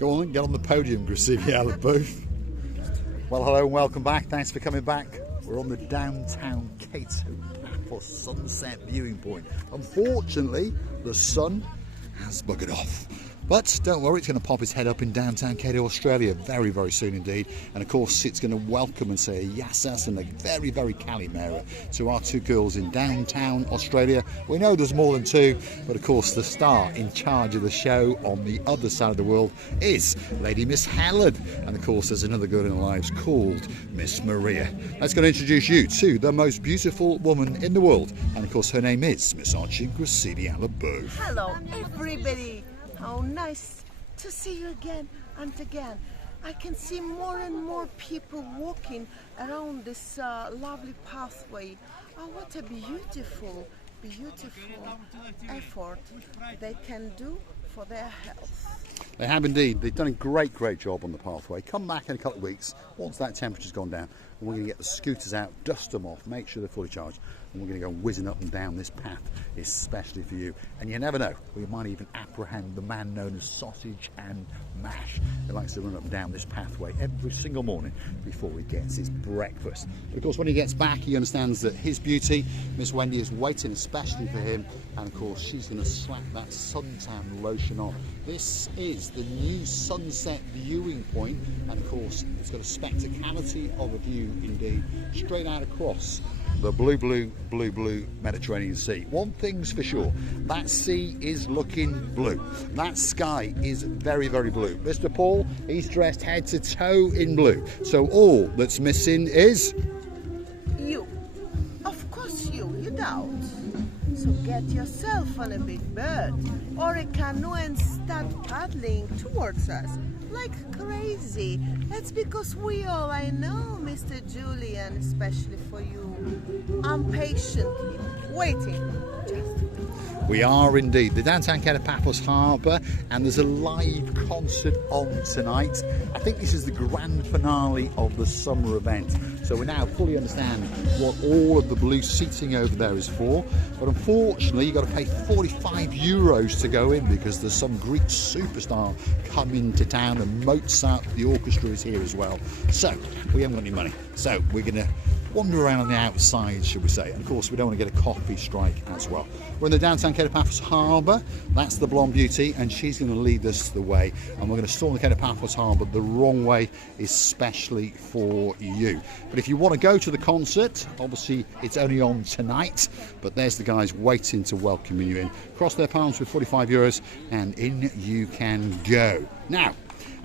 Go on, get on the podium, Graciela Booth. Well, hello and welcome back. Thanks for coming back. We're on the downtown Kato Paphos sunset viewing point. Unfortunately, the sun has buggered off. But don't worry, it's going to pop its head up in downtown Kato, Australia very, very soon indeed. And of course, it's going to welcome and say a yassas and a very, very kalimera to our two girls in downtown Australia. We know there's more than two, but of course, the star in charge of the show on the other side of the world is Lady Miss Helen. And of course, there's another girl in our lives called Miss Maria. That's going to introduce you to the most beautiful woman in the world. And of course, her name is Miss Archie Graciela Booth. Hello, everybody. How nice to see you again and again. I can see more and more people walking around this lovely pathway. Oh, what a beautiful, beautiful effort they can do for their health. They have indeed. They've done a great, great job on the pathway. Come back in a couple of weeks, once that temperature's gone down, and we're going to get the scooters out, dust them off, make sure they're fully charged, and we're going to go whizzing up and down this path, especially for you. And you never know, we might even apprehend the man known as Sausage and Mash, who likes to run up and down this pathway every single morning before he gets his breakfast. But of course, when he gets back, he understands that his beauty, Miss Wendy, is waiting especially for him, and of course, she's going to slap that suntan lotion on. This is the new sunset viewing point, and of course, it's got a spectacality of a view indeed, straight out across the blue, blue, blue, blue Mediterranean Sea. One thing's for sure, that sea is looking blue. That sky is very, very blue. Mr. Paul, he's dressed head to toe in blue. So all that's missing is... You. Of course you doubt. So get yourself on a big bird or a canoe and start paddling towards us like crazy. That's because we all, I know, Mr. Julian, especially for you, I'm patiently waiting. We are indeed. The downtown Kato Paphos Harbour, and there's a live concert on tonight. I think this is the grand finale of the summer event. So we now fully understand what all of the blue seating over there is for. But unfortunately, you've got to pay €45 to go in because there's some Greek superstar coming to town, and Mozart, the orchestra, is here as well. So we haven't got any money. So we're going to wander around on the outside, should we say. And of course, we don't want to get a coffee strike as well. We're in the downtown Kato Paphos Harbour. That's the blonde beauty, and she's going to lead us the way. And we're going to storm the Kato Paphos Harbour the wrong way, especially for you. But if you want to go to the concert, obviously it's only on tonight, but there's the guys waiting to welcome you in. Cross their palms with €45, and in you can go. Now,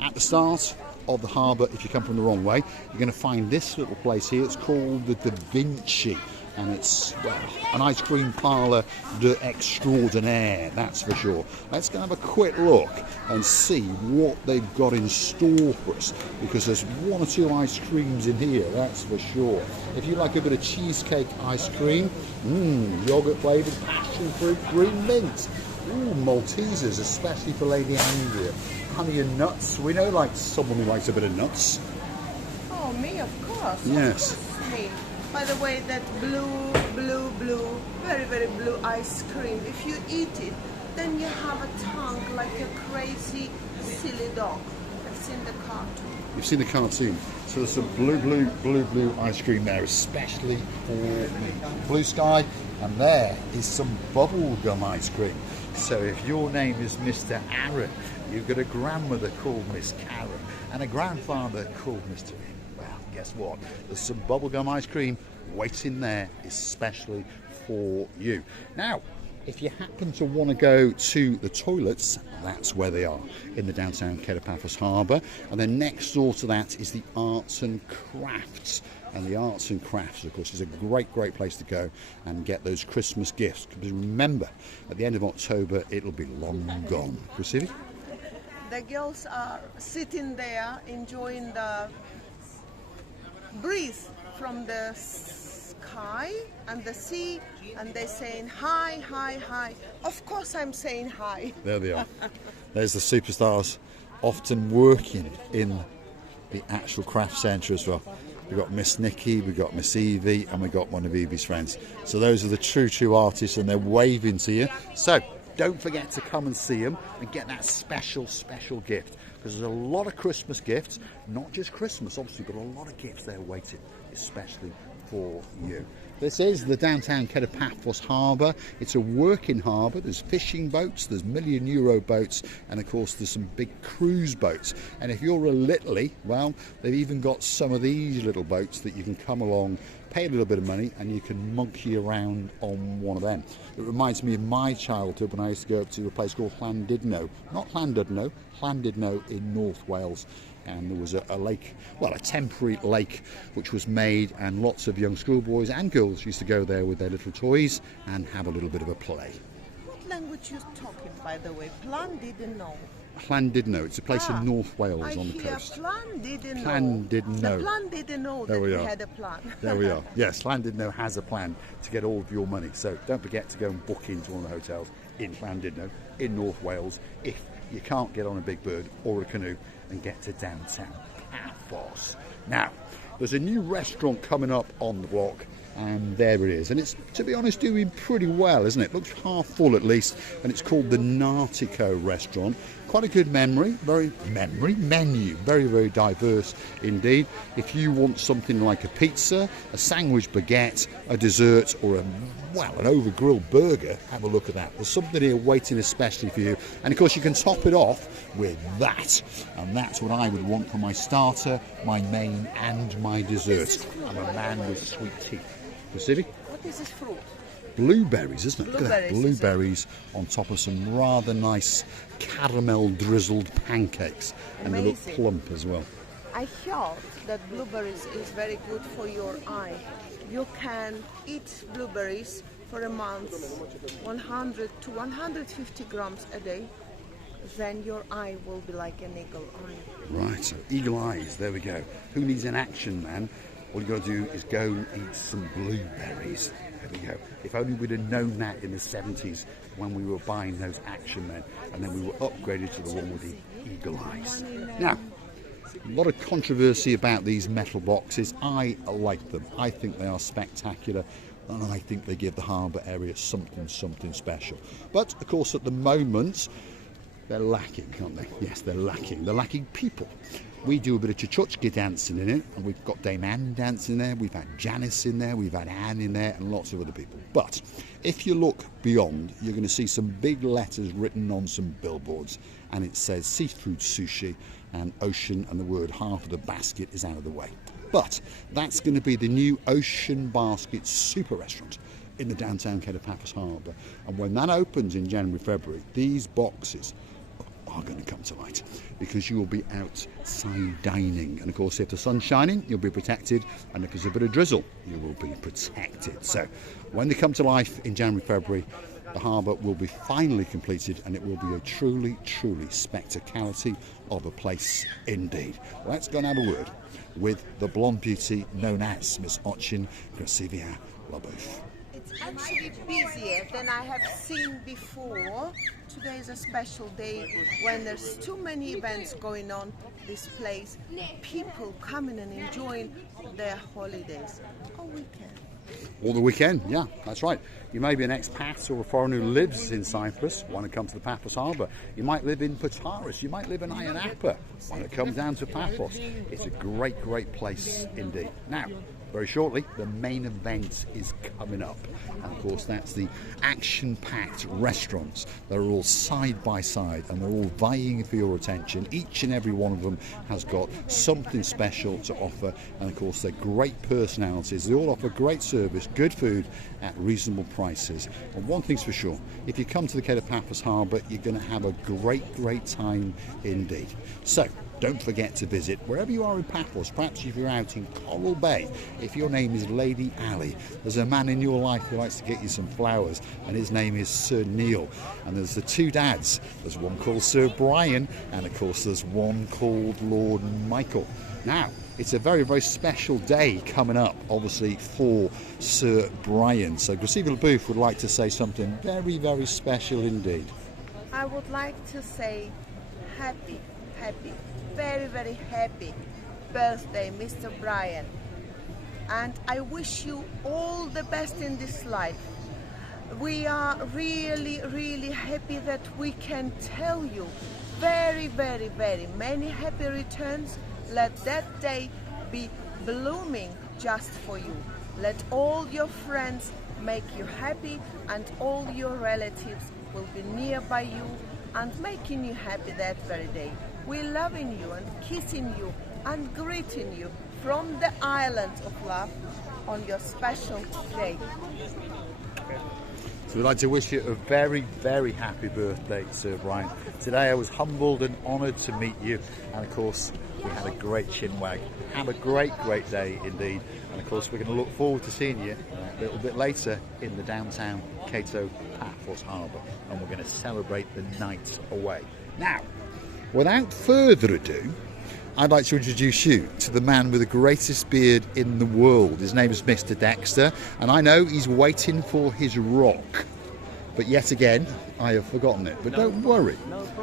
at the start of the harbour, if you come from the wrong way, you're going to find this little place here. It's called the Da Vinci, and it's, well, an ice cream parlour d'extraordinaire, that's for sure. Let's go have a quick look and see what they've got in store for us, because there's one or two ice creams in here, that's for sure. If you like a bit of cheesecake ice cream, yoghurt flavoured, passion fruit, green mint, Maltesers, especially for Lady Andrea. Honey and nuts. We know, like, someone who likes a bit of nuts. Oh, me, of course. Yes. Of course, me. By the way, that blue, very, very blue ice cream, if you eat it, then you have a tongue like a crazy, silly dog. I've seen the cartoon. You've seen the cartoon. So there's some blue ice cream there, especially for me. Blue sky, and there is some bubblegum ice cream. So if your name is Mr. Aaron, you've got a grandmother called Miss Karen and a grandfather called Mr. Well, guess what? There's some bubblegum ice cream waiting there, especially for you. Now, if you happen to want to go to the toilets, that's where they are, in the downtown Kato Paphos Harbour. And then next door to that is the Arts and Crafts. And the Arts and Crafts, of course, is a great, great place to go and get those Christmas gifts. Because remember, at the end of October, it'll be long gone. Graciela? The girls are sitting there enjoying the breeze from the sky and the sea, and they're saying hi, hi, hi. Of course I'm saying hi. There they are. There's the superstars, often working in the actual craft centre as well. We've got Miss Nikki, we've got Miss Evie, and we've got one of Evie's friends. So those are the true artists, and they're waving to you. So don't forget to come and see them and get that special gift. because there's a lot of Christmas gifts, not just Christmas obviously, but a lot of gifts there waiting, especially for you. This is the downtown Kato Paphos Harbour. It's a working harbour. There's fishing boats, there's €1,000,000 boats, and of course there's some big cruise boats. And if you're a littly, well, they've even got some of these little boats that you can come along, pay a little bit of money, and you can monkey around on one of them. It reminds me of my childhood when I used to go up to a place called Llandudno. Not Llandudno, Llandudno in North Wales. And there was a lake, well, a temporary lake which was made, and lots of young schoolboys and girls used to go there with their little toys and have a little bit of a play. What language you talking, by the way? Llandudno. Llandudno, it's a place in North Wales on the coast. Llandudno. Llandudno. Llandudno There that we we are. had a plan. There we are. Yes, Llandudno has a plan to get all of your money. So don't forget to go and book into one of the hotels in Llandudno in North Wales if you can't get on a big bird or a canoe and get to downtown Paphos. Now, there's a new restaurant coming up on the block, and there it is. And it's, to be honest, doing pretty well, isn't it? Looks half full at least, and it's called the Nartico restaurant. Quite a good menu, very, very diverse indeed. If you want something like a pizza, a sandwich baguette, a dessert, or an over-grilled burger, have a look at that. There's something here waiting especially for you. And of course you can top it off with that. And that's what I would want for my starter, my main, and my dessert. I'm a man with sweet teeth. Pacific? What is this fruit? Blueberries, isn't it? Look at that, Blueberries, blueberries on top of some rather nice caramel drizzled pancakes. And they look Amazing. plump as well. I heard that blueberries is very good for your eye. You can eat blueberries for a month, 100 to 150 grams a day. Then your eye will be like an eagle eye. Right, so eagle eyes, there we go. Who needs an action man? All you got to do is go and eat some blueberries. There we go. If only we'd have known that in the 70s when we were buying those action men, and then we were upgraded to the one with the eagle eyes. Now, a lot of controversy about these metal boxes. I like them. I think they are spectacular, and I think they give the harbour area something special. But, of course, at the moment, they're lacking, aren't they? Yes, they're lacking. They're lacking people. We do a bit of Chuchki dancing in it, and we've got Dame Anne dancing there, we've had Janice in there, we've had Anne in there, and lots of other people. But if you look beyond, you're going to see some big letters written on some billboards, and it says seafood sushi and ocean, and the word half of the basket is out of the way. But that's going to be the new Ocean Basket Super Restaurant in the downtown Kato Paphos Harbour. And when that opens in January, February, these boxes are going to come to light, because you will be outside dining, and of course if the sun's shining you'll be protected, and if there's a bit of drizzle you will be protected. So when they come to life in January, February, the harbour will be finally completed, and it will be a truly spectacularity of a place indeed. Let's go and have a word with the blonde beauty known as Miss Ochin Gracivia Labov. It's actually busier than I have seen before. Today is a special day when there's too many events going on this place. People coming and enjoying their holidays all weekend. All the weekend, yeah, that's right. You may be an expat or a foreigner who lives in Cyprus, want to come to the Paphos Harbour. You might live in Pataras, you might live in Ayia Napa, want to come down to Paphos. It's a great place indeed. Now, very shortly, the main event is coming up. And of course, that's the action-packed restaurants. They're all side by side, and they're all vying for your attention. Each and every one of them has got something special to offer. And of course, they're great personalities. They all offer great service, good food at reasonable prices. And one thing's for sure, if you come to the Kato Paphos Harbour, you're going to have a great time indeed. So, don't forget to visit wherever you are in Paphos. Perhaps if you're out in Coral Bay, if your name is Lady Ali, there's a man in your life who likes to get you some flowers, and his name is Sir Neil. And there's the two dads. There's one called Sir Brian, and of course there's one called Lord Michael. Now, it's a very special day coming up, obviously, for Sir Brian. So Gracivia Labov would like to say something very special indeed. I would like to say happy, very happy birthday, Mr. Brian. And I wish you all the best in this life. We are really happy that we can tell you very, very, very many happy returns. Let that day be blooming just for you. Let all your friends make you happy, and all your relatives will be nearby you and making you happy that very day. We're loving you and kissing you and greeting you from the island of love on your special day. So we'd like to wish you a very, very happy birthday, Sir Brian. Today I was humbled and honoured to meet you, and of course we had a great chinwag. Have a great, great day indeed, and of course we're going to look forward to seeing you a little bit later in the downtown Kato Paphos Harbour, and we're going to celebrate the night away. Now, without further ado, I'd like to introduce you to the man with the greatest beard in the world. His name is Mr. Dexter, and I know he's waiting for his rock. But yet again, I have forgotten it. But don't worry,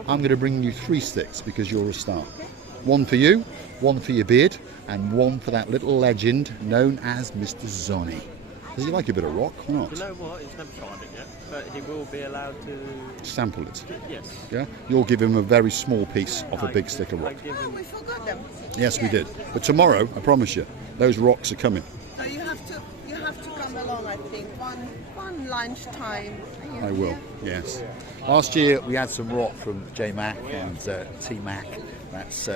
I'm going to bring you 3 sticks because you're a star. 1 for you, 1 for your beard, and 1 for that little legend known as Mr. Zonny. Does he like a bit of rock or not? You know what? He's never tried it yet, but he will be allowed to sample it. Yes. Yeah? You'll give him a very small piece of a big stick of rock. Oh, we forgot them. Yes, we did. But tomorrow, I promise you, those rocks are coming. So you have to come along, I think, one lunchtime. I will, yes. Last year we had some rock from J Mac and T Mac. That's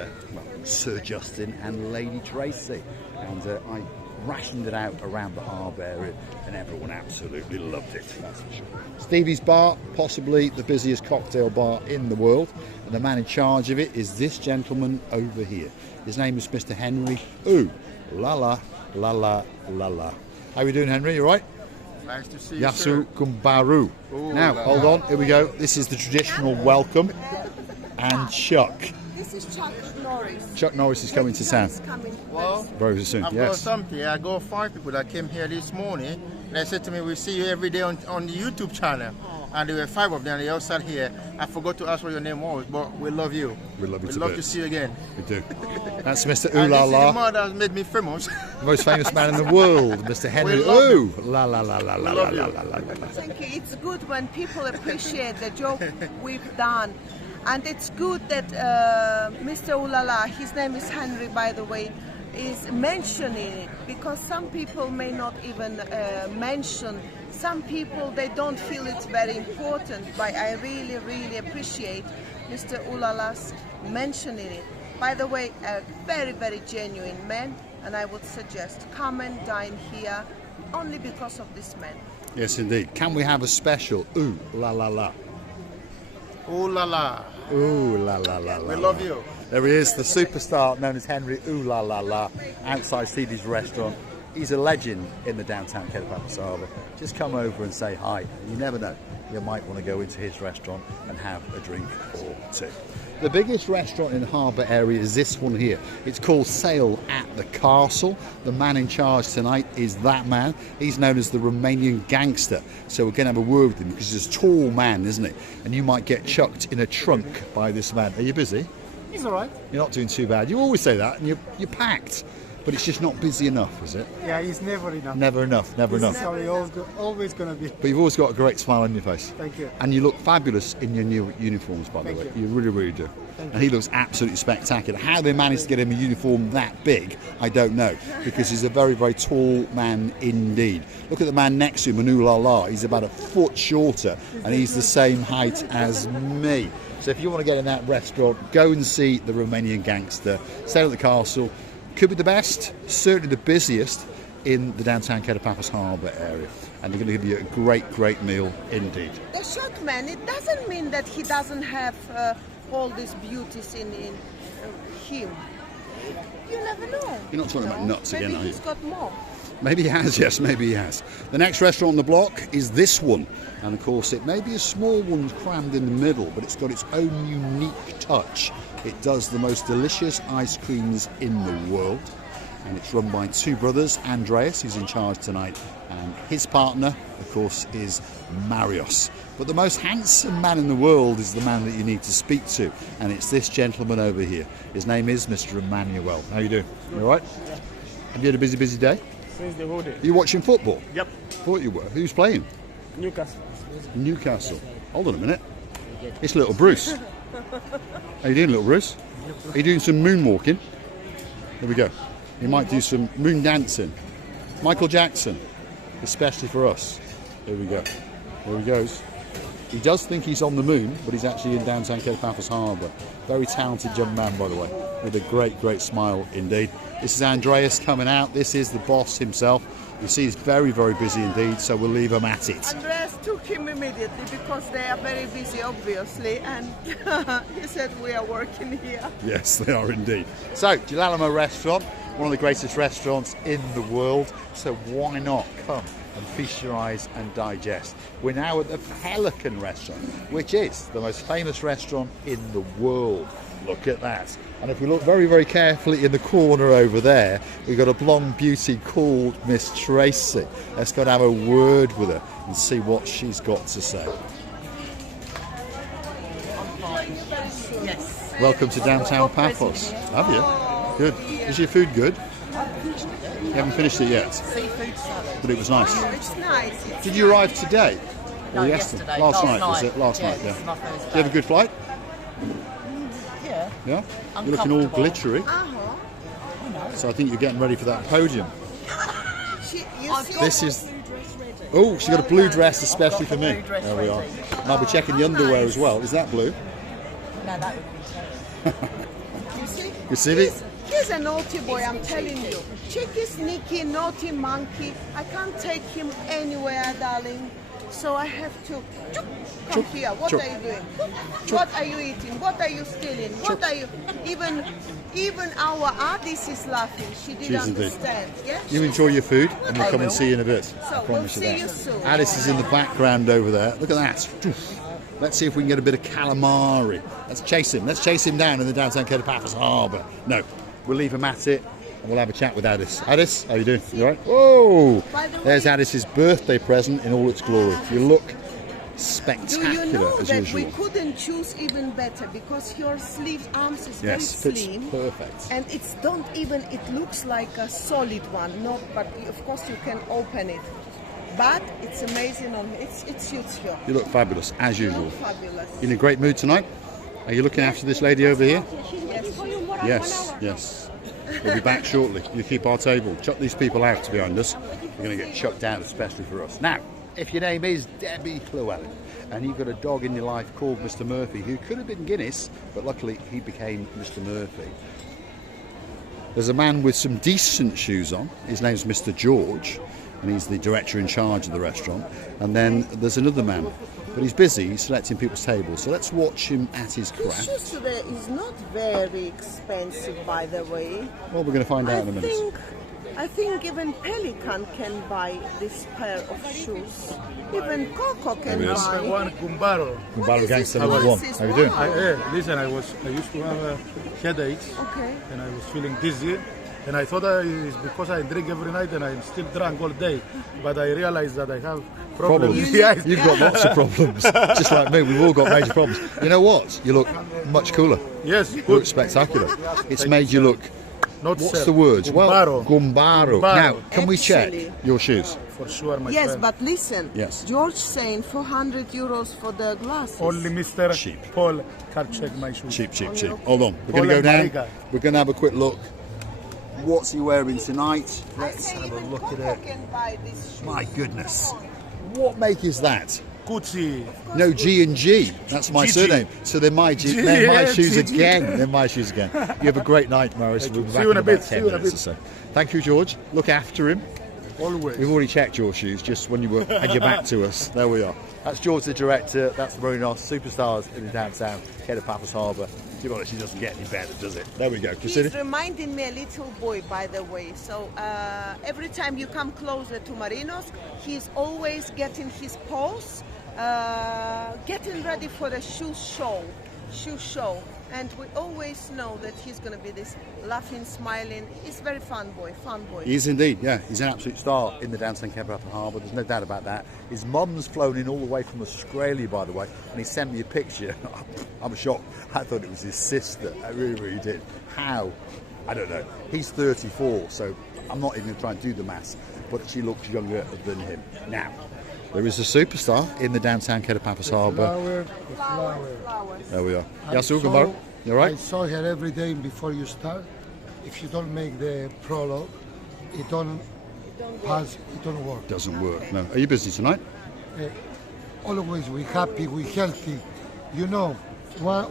Sir Justin and Lady Tracy. And I rationed it out around the harbour area, and everyone absolutely loved it, that's for sure. Stevie's Bar, possibly the busiest cocktail bar in the world, and the man in charge of it is this gentleman over here. His name is Mr. Henry. Ooh, la la, la la, la la. How are you doing, Henry? You all right? Nice to see you, Yasu sir. Kumbaru. Ooh, now, la, hold la. on, here we go. This is the traditional welcome, and Chuck. This is Chuck Norris. Chuck Norris is coming to town He's coming Well, very soon. I've got Yes. something. I got 5 people that came here this morning. They said to me, we see you every day on the YouTube channel. And there were 5 of them. They all sat here. I forgot to ask what your name was, but we love you. We love you We'd to love to bits. see you again. We do. That's Mr. And Ooh La this is the La, man that has made me famous. the most famous man in the world, Mr. Henry. love Ooh La La La La La La love La you. La La La. Thank you. It's good when people appreciate the job we've done. And it's good that Mr. Ulala, his name is Henry, by the way, is mentioning it, because some people may not even mention. Some people, they don't feel it's very important, but I really, really appreciate Mr. Ulala's mentioning it. By the way, a very, very genuine man, and I would suggest come and dine here only because of this man. Yes, indeed. Can we have a special Ooh La La La? Ooh la la. Ooh La La La La. We love you. There he is, the superstar known as Henry Ooh La La La, outside Stevie's restaurant. He's a legend in the downtown Kato Paphos Harbour. Just come over and say hi. You never know, you might want to go into his restaurant and have a drink or 2. The biggest restaurant in the harbour area is this one here. It's called Sail at the Castle. The man in charge tonight is that man. He's known as the Romanian gangster. So we're going to have a word with him because he's a tall man, isn't he? And you might get chucked in a trunk by this man. Are you busy? He's all right. You're not doing too bad. You always say that, and you're packed. But it's just not busy enough, is it? Yeah, he's never enough. Never enough, never enough. Sorry, always going to be. But you've always got a great smile on your face. Thank you. And you look fabulous in your new uniforms, by the Thank way. you. You really, really do. And he looks absolutely spectacular. How they managed to get him a uniform that big, I don't know. Because he's a very, very tall man indeed. Look at the man next to him, Manu La La. He's about a foot shorter, and he's the same height as me. So if you want to get in that restaurant, go and see the Romanian gangster. Stay at the castle. Could be the best, certainly the busiest in the downtown Kato Paphos Harbour area. And they're going to give you a great, great meal indeed. The short man, it doesn't mean that he doesn't have all these beauties in him. You never know. You're not talking about nuts Maybe again, are you? he's got more. Maybe he has, yes, maybe he has. The next restaurant on the block is this one. And of course, it may be a small one crammed in the middle, but it's got its own unique touch. It does the most delicious ice creams in the world. And it's run by 2 brothers, Andreas, who's in charge tonight, and his partner, of course, is Marios. But the most handsome man in the world is the man that you need to speak to, and it's this gentleman over here. His name is Mr. Emmanuel. How you doing? You all right? Have you had a busy, busy day? Since the whole day. Are you watching football? Yep. Thought you were. Who's playing? Newcastle. Newcastle. Hold on a minute. It's little Bruce. How you doing, little Bruce? Are you doing some moonwalking? There we go. You might do some moon dancing. Michael Jackson, especially for us. There we go. There he goes. He does think he's on the moon, but he's actually in downtown Cape Paphos Harbour. Very talented young man, by the way, with a great, great smile indeed. This is Andreas coming out. This is the boss himself. You see he's very, very busy indeed, so we'll leave him at it. Andreas took him immediately because they are very busy, obviously, and he said we are working here. Yes, they are indeed. So, Gilalamo Restaurant, one of the greatest restaurants in the world, so why not come and feast your eyes and digest. We're now at the Pelican Restaurant, which is the most famous restaurant in the world. Look at that. And if we look very, very carefully in the corner over there, we've got a blonde beauty called Miss Tracy. Let's go and have a word with her and see what she's got to say. Yes. Welcome to downtown Paphos. Have you? Good. Is your food good? You haven't finished it yet? Seafood salad. But it was nice. It's nice. Did you arrive today? No, Or yesterday. Last night, was it? Last night, this yeah. is my first Did you have a day. good flight? Yeah. Yeah? You're looking all Uncomfortable. glittery. So I think you're getting ready for that podium. This is... Oh, she got a blue dress especially for me. blue dress There we are. ready. And I'll be checking the underwear as well. Is that blue? No, that would be You see? You see it? He's a naughty boy, I'm telling you. Cheeky, sneaky, naughty monkey. I can't take him anywhere, darling. So I have to come here. What Chup. are you doing? What are you eating? What are you stealing? What are you? Even our artist is laughing. She didn't She is indeed. understand. Yeah. You enjoy your food and we'll I come and will. see you in a bit. I So we'll promise see you you that. soon. Alice is in the background over there. Look at that. Let's see if we can get a bit of calamari. Let's chase him. Let's chase him down in the downtown Kato Paphos Harbour. No, we'll leave him at it and we'll have a chat with Addis. Addis, how you doing? You all right? Whoa! By the way- There's Addis's birthday present in all its glory. You look Do spectacular you know as that usual. we couldn't choose even better because your sleeve arms is Yes, very fits slim. perfect. And it's don't even, it looks like a solid one, not, but of course you can open it. But it's amazing on it suits you. You look fabulous, as You usual. look fabulous. You in a great mood tonight? Are you looking after this lady over here? Yes. Yes, yes. We'll be back shortly. You keep our table. Chuck these people out behind us. You're going to get chucked out, especially for us. Now, if your name is Debbie Llewellyn and you've got a dog in your life called Mr. Murphy, who could have been Guinness, but luckily he became Mr. Murphy. There's a man with some decent shoes on. His name's Mr. George, and he's the director in charge of the restaurant. And then there's another man, but he's busy. He's selecting people's tables. So let's watch him at his This craft. shoes today is not very expensive, by the way. Well, we're going to find out in a minute. I think even Pelican can buy this pair of shoes. Even Coco can There he is. buy. One Gumbaro. Gumbaro is Gangster this? number What one. is How you this? doing? Wow. Listen, I used to have headaches Okay. and I was feeling dizzy. And I thought it's because I drink every night and I'm still drunk all day. But I realized that I have problems with the eyes. You've got lots of problems, just like me. We've all got major problems. You know what? You look much cooler. Yes, You look good. spectacular. It's made you look. Not What's sir. the words? Well, Gumbaro. Gumbaro. Gumbaro. Now, can we check Actually- your shoes? For sure, my Yes, friend. but listen. Yes. George saying 400 euros for the glasses. Only Mr. Cheap. Paul can check my shoes. Cheap, cheap, cheap. Hold on. We're going Paul to go and down. Marika. We're going to have a quick look. What's he wearing tonight? I Let's say have a even look at Coco it. can buy this shoes. My goodness. What make is that? Gucci. No, G&G. That's my GG. surname. So they're my, they're my Yeah, shoes GG. again. They're my shoes again. You have a great night, Morris. We'll be back See you in a about bit, 10 see you in a minutes or so. Thank you, George. Look after him. Always. We've already checked your shoes just when you were had your back to us. There we are. That's George, the director. That's the Marinos superstars in the downtown Kato Paphos Harbour. To be honest, she doesn't get any better, does it? There we go. Christina. He's reminding me a little boy, by the way. So every time you come closer to Marinos, he's always getting his pose, getting ready for the shoe show. And we always know that he's going to be this laughing, smiling. He's very fun boy. He is indeed, yeah. He's an absolute star in the downtown Kato Paphos Harbour. There's no doubt about that. His mum's flown in all the way from Australia, by the way, and he sent me a picture. I'm shocked. I thought it was his sister. I really, really did. How? I don't know. He's 34, so I'm not even going to try and do the maths, but she looks younger than him. Now, There is a superstar in the downtown Kato Paphos Harbour. Flowers. There we are. I Yasu saw- Gumbar, you all I right? saw her every day before you start. If you don't make the prologue, it don't pass, it don't work. Doesn't work, no. Are you busy tonight? Always we happy, we healthy. You know,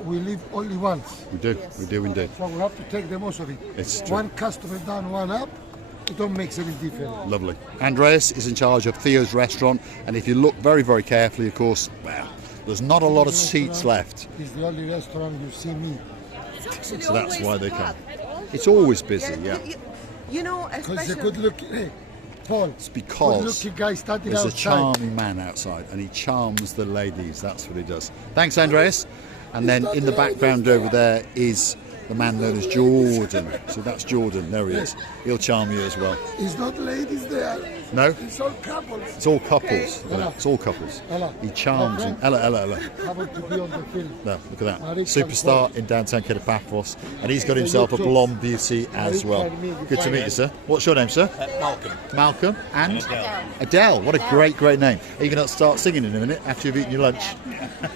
we live only once. We do indeed. So we have to take the most of it. It's true. One customer down, one up, it don't make any difference. Lovely. Andreas is in charge of Theo's restaurant, and if you look very, very carefully, of course, well, there's not a lot of seats left. It's the only restaurant you see me. It's actually So that's always why they come. packed. It's always busy, yeah. You know, Because especially the good looking, hey, Paul, It's because good looking guy standing there's a outside. charming man outside, and he charms the ladies. That's what he does. Thanks, Andreas. And then in the background over there is the man known as Jordan. So that's Jordan. There he is. He'll charm you as well. It's not ladies there. No? It's all couples. It's all couples. It's all couples. Ella. He charms them. Ella. Happen to be on the film. No, look at that. Marika Superstar in downtown Kato Paphos, and he's got himself a blonde beauty as well. Good to meet you, sir. What's your name, sir? Malcolm. Malcolm and Adele. What a great name. Are you going to start singing in a minute after you've eaten your lunch?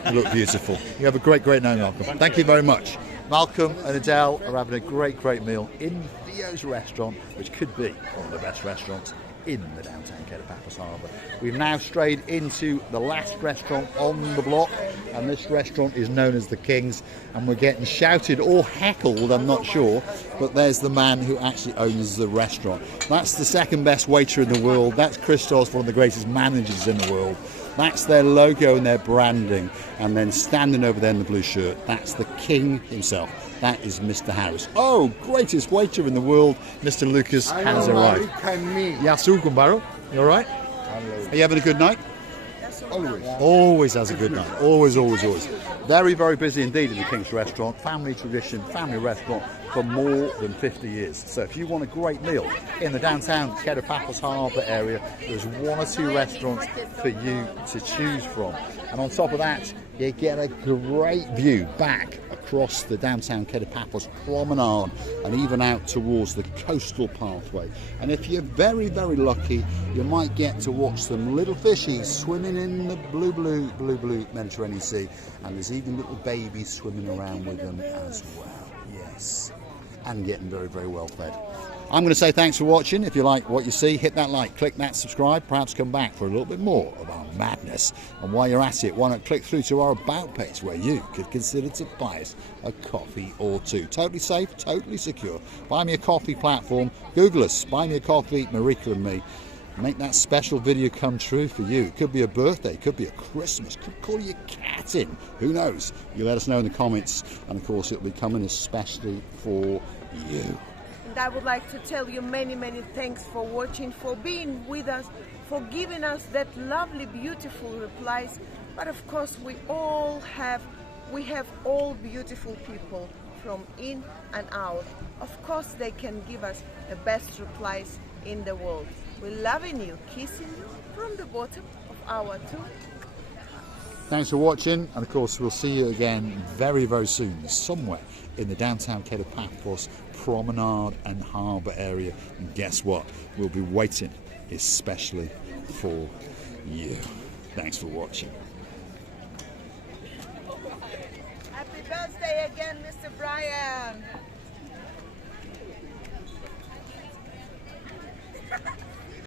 You look beautiful. You have a great name, Malcolm. Thank you very much. Malcolm and Adele are having a great meal in Theo's restaurant, which could be one of the best restaurants in the downtown Kato Paphos Harbour. We've now strayed into the last restaurant on the block, and this restaurant is known as the King's, and we're getting shouted or heckled, I'm not sure, but there's the man who actually owns the restaurant. That's the second best waiter in the world. That's Christos, one of the greatest managers in the world. That's their logo and their branding, and then standing over there in the blue shirt, that's the king himself. That is Mr. Harris. Oh, greatest waiter in the world, Mr. Lucas has arrived. Yasu Gumbaro, you all right? Are you having a good night? Always has a good night. Always. Very, very busy indeed in the King's Restaurant. Family tradition, family restaurant for more than 50 years. So if you want a great meal in the downtown Kato Paphos Harbour area, there's one or two restaurants for you to choose from. And on top of that, you get a great view back across the downtown Kato Paphos promenade and even out towards the coastal pathway. And if you're very, very lucky, you might get to watch some little fishies swimming in the blue Mediterranean Sea, and there's even little babies swimming around with them as well. Yes, and getting very, very well fed. I'm going to say thanks for watching. If you like what you see, hit that like, click that subscribe, perhaps come back for a little bit more of our madness. And while you're at it, why not click through to our About page where you could consider to buy us a coffee or two. Totally safe, totally secure. Buy Me a Coffee platform. Google us, Buy Me a Coffee, Marika and me. Make that special video come true for you. It could be a birthday, it could be a Christmas, could call your cat in. Who knows? You let us know in the comments, and of course it'll be coming especially for you. And I would like to tell you many thanks for watching, for being with us, for giving us that lovely, beautiful replies. But of course, we have all beautiful people from in and out. Of course, they can give us the best replies in the world. We're loving you, kissing you from the bottom of our two. Thanks for watching, and of course we'll see you again very, very soon, somewhere in the downtown Kato Paphos promenade and harbour area. And guess what? We'll be waiting especially for you. Thanks for watching. Happy birthday again, Mr. Brian.